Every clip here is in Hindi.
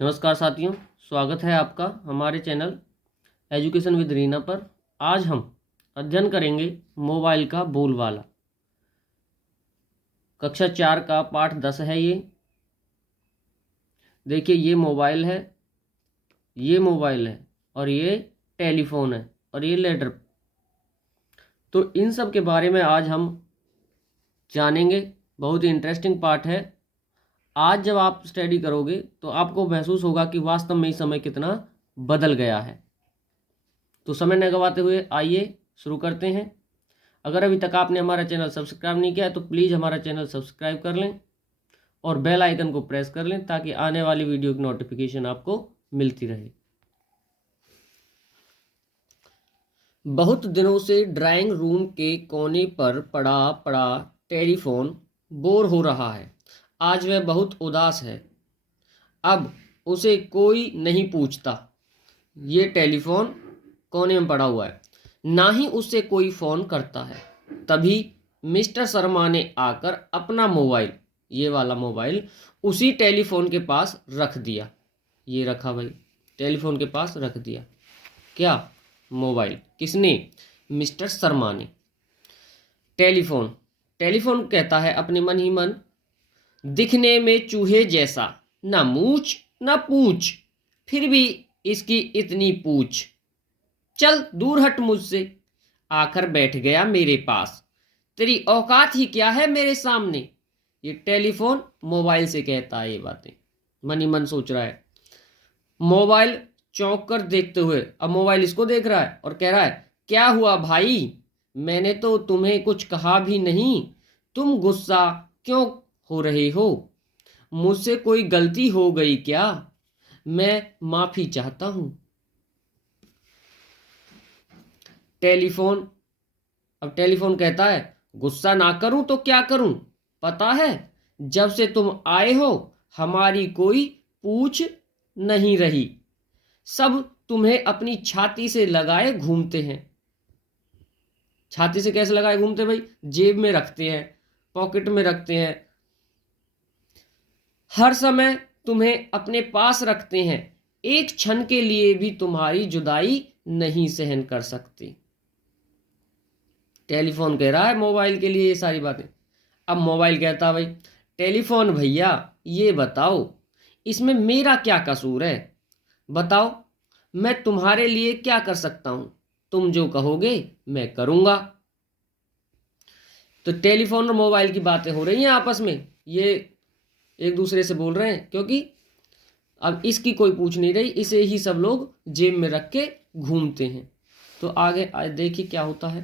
नमस्कार साथियों, स्वागत है आपका हमारे चैनल एजुकेशन विद रीना पर। आज हम अध्ययन करेंगे मोबाइल का बोलबाला। कक्षा 4 का पाठ 10 है। ये देखिए, ये मोबाइल है, ये मोबाइल है और ये टेलीफोन है और ये लेटर। तो इन सब के बारे में आज हम जानेंगे। बहुत ही इंटरेस्टिंग पाठ है। आज जब आप स्टडी करोगे तो आपको महसूस होगा कि वास्तव में समय कितना बदल गया है। तो समय न गवाते हुए आइए शुरू करते हैं। अगर अभी तक आपने हमारा चैनल सब्सक्राइब नहीं किया है तो प्लीज़ हमारा चैनल सब्सक्राइब कर लें और बेल आइकन को प्रेस कर लें ताकि आने वाली वीडियो की नोटिफिकेशन आपको मिलती रहे। बहुत दिनों से ड्राइंग रूम के कोने पर पड़ा पड़ा टेलीफोन बोर हो रहा है। आज वह बहुत उदास है। अब उसे कोई नहीं पूछता। ये टेलीफोन कोने में पड़ा हुआ है, ना ही उससे कोई फ़ोन करता है। तभी मिस्टर शर्मा ने आकर अपना मोबाइल, ये वाला मोबाइल, उसी टेलीफोन के पास रख दिया। ये रखा भाई, टेलीफोन के पास रख दिया। क्या? मोबाइल। किसने? मिस्टर शर्मा ने। टेलीफोन टेलीफोन कहता है अपने मन ही मन, दिखने में चूहे जैसा, ना मूछ ना पूछ, फिर भी इसकी इतनी पूछ। चल दूर हट मुझसे। आकर बैठ गया मेरे पास। तेरी औकात ही क्या है मेरे सामने। ये टेलीफोन मोबाइल से कहता है ये बातें। मन ही मन सोच रहा है। मोबाइल चौंक कर देखते हुए, अब मोबाइल इसको देख रहा है और कह रहा है, क्या हुआ भाई, मैंने तो तुम्हें कुछ कहा भी नहीं, तुम गुस्सा क्यों हो रहे हो? मुझसे कोई गलती हो गई क्या? मैं माफी चाहता हूं। टेलीफोन अब टेलीफोन कहता है, गुस्सा ना करूं तो क्या करूं? पता है, जब से तुम आए हो हमारी कोई पूछ नहीं रही। सब तुम्हें अपनी छाती से लगाए घूमते हैं। छाती से कैसे लगाए घूमते भाई? जेब में रखते हैं, पॉकेट में रखते हैं, हर समय तुम्हें अपने पास रखते हैं। एक क्षण के लिए भी तुम्हारी जुदाई नहीं सहन कर सकते। टेलीफोन कह रहा है मोबाइल के लिए ये सारी बातें। अब मोबाइल कहता है, भाई टेलीफोन भैया, ये बताओ इसमें मेरा क्या कसूर है? बताओ, मैं तुम्हारे लिए क्या कर सकता हूं? तुम जो कहोगे मैं करूंगा। तो टेलीफोन और मोबाइल की बातें हो रही हैं आपस में। ये एक दूसरे से बोल रहे हैं क्योंकि अब इसकी कोई पूछ नहीं रही, इसे ही सब लोग जेब में रख के घूमते हैं। तो आगे देखिए क्या होता है।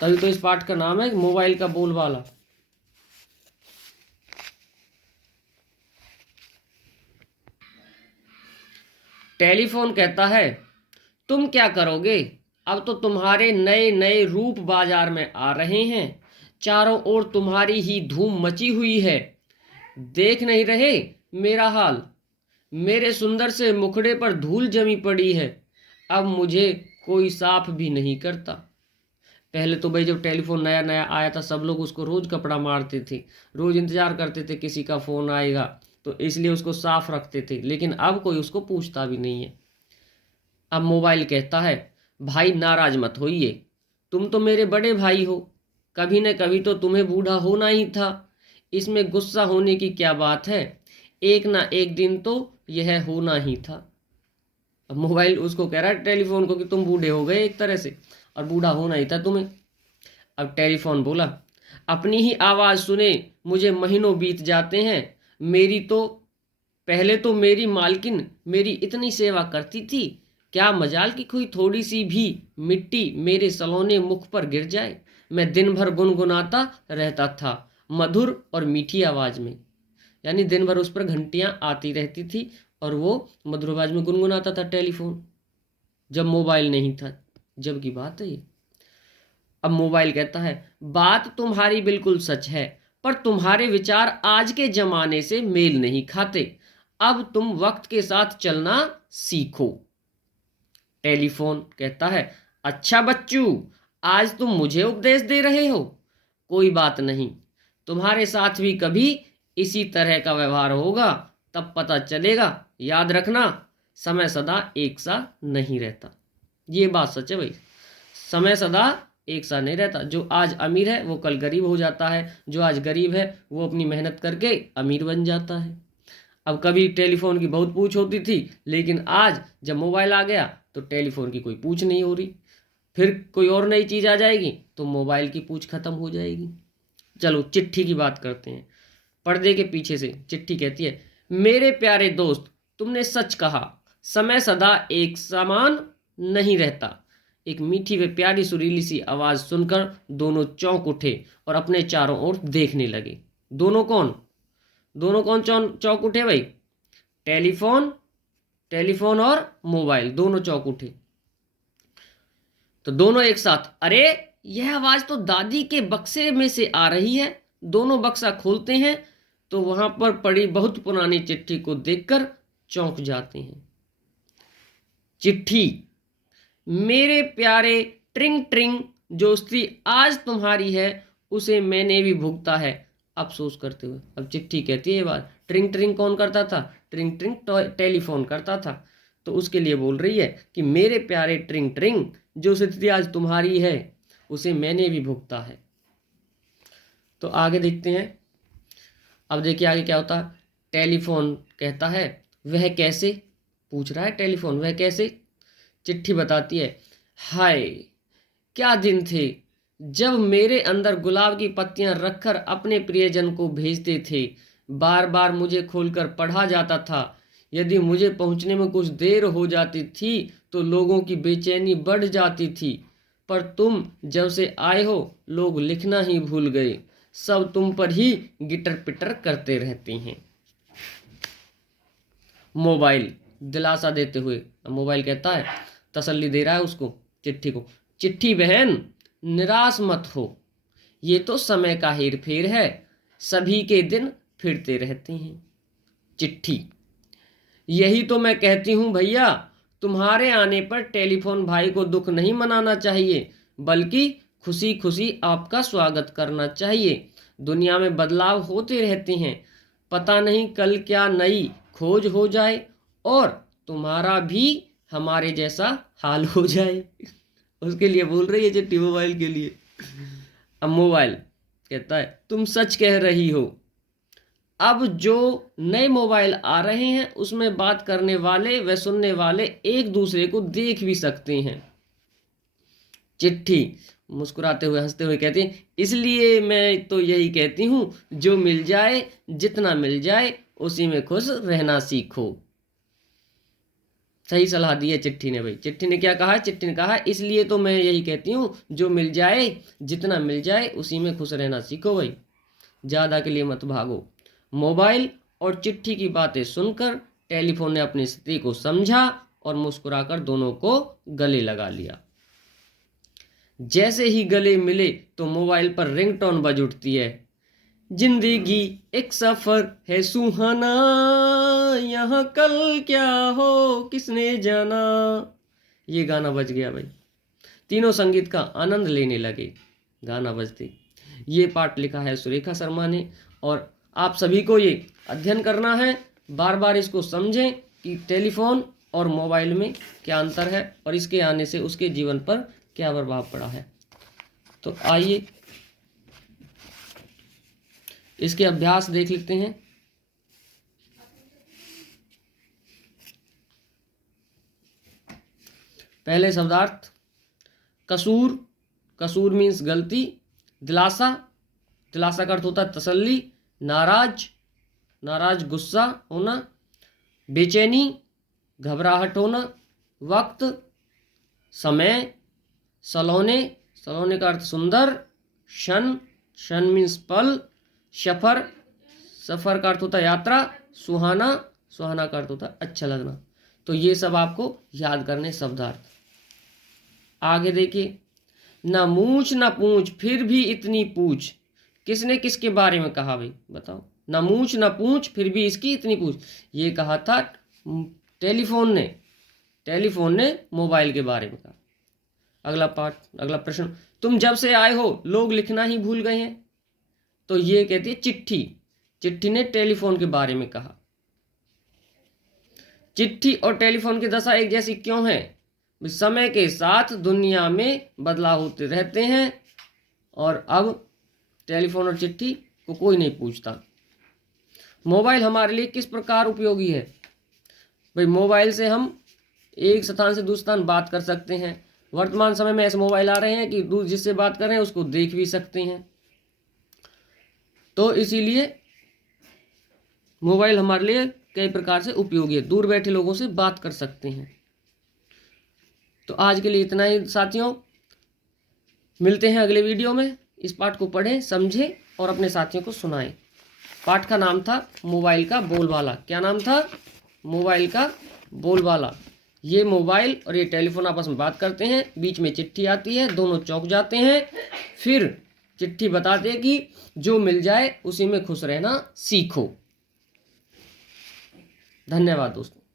तभी तो इस पाठ का नाम है मोबाइल का बोलबाला। टेलीफोन कहता है, तुम क्या करोगे? अब तो तुम्हारे नए नए रूप बाजार में आ रहे हैं। चारों ओर तुम्हारी ही धूम मची हुई है। देख नहीं रहे मेरा हाल? मेरे सुंदर से मुखड़े पर धूल जमी पड़ी है। अब मुझे कोई साफ भी नहीं करता। पहले तो भाई जब टेलीफोन नया नया आया था सब लोग उसको रोज कपड़ा मारते थे, रोज इंतजार करते थे किसी का फोन आएगा, तो इसलिए उसको साफ रखते थे। लेकिन अब कोई उसको पूछता भी नहीं है। अब मोबाइल कहता है, भाई नाराज मत होइए, तुम तो मेरे बड़े भाई हो, कभी न कभी तो तुम्हें बूढ़ा होना ही था। इसमें गुस्सा होने की क्या बात है? एक ना एक दिन तो यह होना ही था। अब मोबाइल उसको कह रहा है टेलीफोन को कि तुम बूढ़े हो गए एक तरह से, और बूढ़ा होना ही था तुम्हें। अब टेलीफोन बोला, अपनी ही आवाज़ सुने मुझे महीनों बीत जाते हैं। मेरी तो पहले तो मेरी मालकिन मेरी इतनी सेवा करती थी, क्या मजाल कि कोई थोड़ी सी भी मिट्टी मेरे सलोने मुख पर गिर जाए। मैं दिन भर गुनगुनाता रहता था मधुर और मीठी आवाज़ में। यानी दिन भर उस पर घंटियां आती रहती थी और वो मधुर आवाज़ में गुनगुनाता था टेलीफोन, जब मोबाइल नहीं था, जब की बात है ये। अब मोबाइल कहता है, बात तुम्हारी बिल्कुल सच है, पर तुम्हारे विचार आज के जमाने से मेल नहीं खाते। अब तुम वक्त के साथ चलना सीखो। टेलीफोन कहता है, अच्छा बच्चू, आज तुम मुझे उपदेश दे रहे हो? कोई बात नहीं, तुम्हारे साथ भी कभी इसी तरह का व्यवहार होगा, तब पता चलेगा। याद रखना, समय सदा एक सा नहीं रहता। ये बात सच है भाई, समय सदा एक सा नहीं रहता। जो आज अमीर है वो कल गरीब हो जाता है, जो आज गरीब है वो अपनी मेहनत करके अमीर बन जाता है। अब कभी टेलीफोन की बहुत पूछ होती थी, लेकिन आज जब मोबाइल आ गया तो टेलीफोन की कोई पूछ नहीं हो रही। फिर कोई और नई चीज़ आ जाएगी तो मोबाइल की पूछ खत्म हो जाएगी। चलो चिट्ठी की बात करते हैं। पर्दे के पीछे से चिट्ठी कहती है, मेरे प्यारे दोस्त, तुमने सच कहा, समय सदा एक समान नहीं रहता। एक मीठी व प्यारी सुरीली सी आवाज़ सुनकर दोनों चौंक उठे और अपने चारों ओर देखने लगे। दोनों कौन? दोनों कौन चौंक उठे भाई? टेलीफोन, टेलीफोन और मोबाइल, दोनों चौंक उठे। तो दोनों एक साथ, अरे यह आवाज़ तो दादी के बक्से में से आ रही है। दोनों बक्सा खोलते हैं तो वहां पर पड़ी बहुत पुरानी चिट्ठी को देखकर चौंक जाते हैं। चिट्ठी, मेरे प्यारे ट्रिंग ट्रिंग, जो स्त्री आज तुम्हारी है उसे मैंने भी भुगता है अफसोस करते हुए। अब चिट्ठी कहती है ये बात, ट्रिंग ट्रिंग कौन करता था? ट्रिंग ट्रिंग टेलीफोन करता था। तो उसके लिए बोल रही है कि मेरे प्यारे ट्रिंग ट्रिंग, जो स्थिति आज तुम्हारी है उसे मैंने भी भुगता है। तो आगे देखते हैं। अब देखिए आगे क्या होता है। टेलीफोन कहता है, वह कैसे? पूछ रहा है टेलीफोन, वह कैसे? चिट्ठी बताती है, हाय क्या दिन थे जब मेरे अंदर गुलाब की पत्तियां रखकर अपने प्रियजन को भेजते थे। बार बार मुझे खोलकर पढ़ा जाता था। यदि मुझे पहुंचने में कुछ देर हो जाती थी तो लोगों की बेचैनी बढ़ जाती थी। पर तुम जब से आए हो लोग लिखना ही भूल गए। सब तुम पर ही गिटर पिटर करते रहते हैं। मोबाइल दिलासा देते हुए, मोबाइल कहता है, तसल्ली दे रहा है उसको, चिट्ठी को, चिट्ठी बहन निराश मत हो, ये तो समय का हेर फेर है, सभी के दिन फिरते रहते हैं। चिट्ठी, यही तो मैं कहती हूँ भैया, तुम्हारे आने पर टेलीफोन भाई को दुख नहीं मनाना चाहिए, बल्कि खुशी खुशी आपका स्वागत करना चाहिए। दुनिया में बदलाव होते रहते हैं, पता नहीं कल क्या नई खोज हो जाए और तुम्हारा भी हमारे जैसा हाल हो जाए। उसके लिए बोल रही है चिट्ठी, मोबाइल के लिए। अब मोबाइल कहता है, तुम सच कह रही हो। अब जो नए मोबाइल आ रहे हैं उसमें बात करने वाले व सुनने वाले एक दूसरे को देख भी सकते हैं। चिट्ठी मुस्कुराते हुए हंसते हुए कहती है, इसलिए मैं तो यही कहती हूँ, जो मिल जाए जितना मिल जाए उसी में खुश रहना सीखो। सही सलाह दी है चिट्ठी ने भाई। चिट्ठी ने क्या कहा? चिट्ठी ने कहा, इसलिए तो मैं यही कहती हूँ, जो मिल जाए जितना मिल जाए उसी में खुश रहना सीखो भाई, ज़्यादा के लिए मत भागो। मोबाइल और चिट्ठी की बातें सुनकर टेलीफोन ने अपनी स्थिति को समझा और मुस्कुराकर दोनों को गले लगा लिया। जैसे ही गले मिले तो मोबाइल पर रिंगटोन बज उठती है, जिंदगी एक सफर है सुहाना, यहाँ कल क्या हो किसने जाना। ये गाना बज गया भाई। तीनों संगीत का आनंद लेने लगे गाना बजते। ये पाठ लिखा है सुरेखा शर्मा ने, और आप सभी को ये अध्ययन करना है। बार बार इसको समझें कि टेलीफोन और मोबाइल में क्या अंतर है और इसके आने से उसके जीवन पर क्या प्रभाव पड़ा है। तो आइए इसके अभ्यास देख लेते हैं। पहले शब्दार्थ, कसूर, कसूर मीन्स गलती। दिलासा, दिलासा का अर्थ होता है तसल्ली। नाराज, नाराज गुस्सा होना। बेचैनी, घबराहट होना। वक्त, समय। सलोने, सलोने का अर्थ सुंदर। क्षण, क्षण मीन्स पल। सफर, सफर का अर्थ होता है यात्रा। सुहाना, सुहाना का अर्थ होता है अच्छा लगना। तो ये सब आपको याद करने शब्दार्थ। आगे देखिए, ना मूछ ना पूछ फिर भी इतनी पूछ, किसने किसके बारे में कहा भाई बताओ? ना मूछ ना पूछ फिर भी इसकी इतनी पूछ, ये कहा था टेलीफोन ने, टेलीफोन ने मोबाइल के बारे में कहा। अगला पाठ, अगला प्रश्न, तुम जब से आए हो लोग लिखना ही भूल गए हैं। तो ये कहती है चिट्ठी। चिट्ठी ने टेलीफोन के बारे में कहा। चिट्ठी और टेलीफोन की दशा एक जैसी क्यों है? समय के साथ दुनिया में बदलाव होते रहते हैं और अब टेलीफोन और चिट्ठी को कोई नहीं पूछता। मोबाइल हमारे लिए किस प्रकार उपयोगी है? भाई मोबाइल से हम एक स्थान से दूसरे स्थान बात कर सकते हैं। वर्तमान समय में ऐसे मोबाइल आ रहे हैं कि दूर जिससे बात कर रहे हैं उसको देख भी सकते हैं। तो इसीलिए मोबाइल हमारे लिए कई प्रकार से उपयोगी है, दूर बैठे लोगों से बात कर सकते हैं। तो आज के लिए इतना ही साथियों, मिलते हैं अगले वीडियो में। इस पाठ को पढ़ें, समझें और अपने साथियों को सुनाएं। पाठ का नाम था मोबाइल का बोलबाला। क्या नाम था? मोबाइल का बोलबाला। ये मोबाइल और ये टेलीफोन आपस में बात करते हैं, बीच में चिट्ठी आती है, दोनों चौंक जाते हैं। फिर चिट्ठी बताते हैं कि जो मिल जाए उसी में खुश रहना सीखो। धन्यवाद दोस्तों।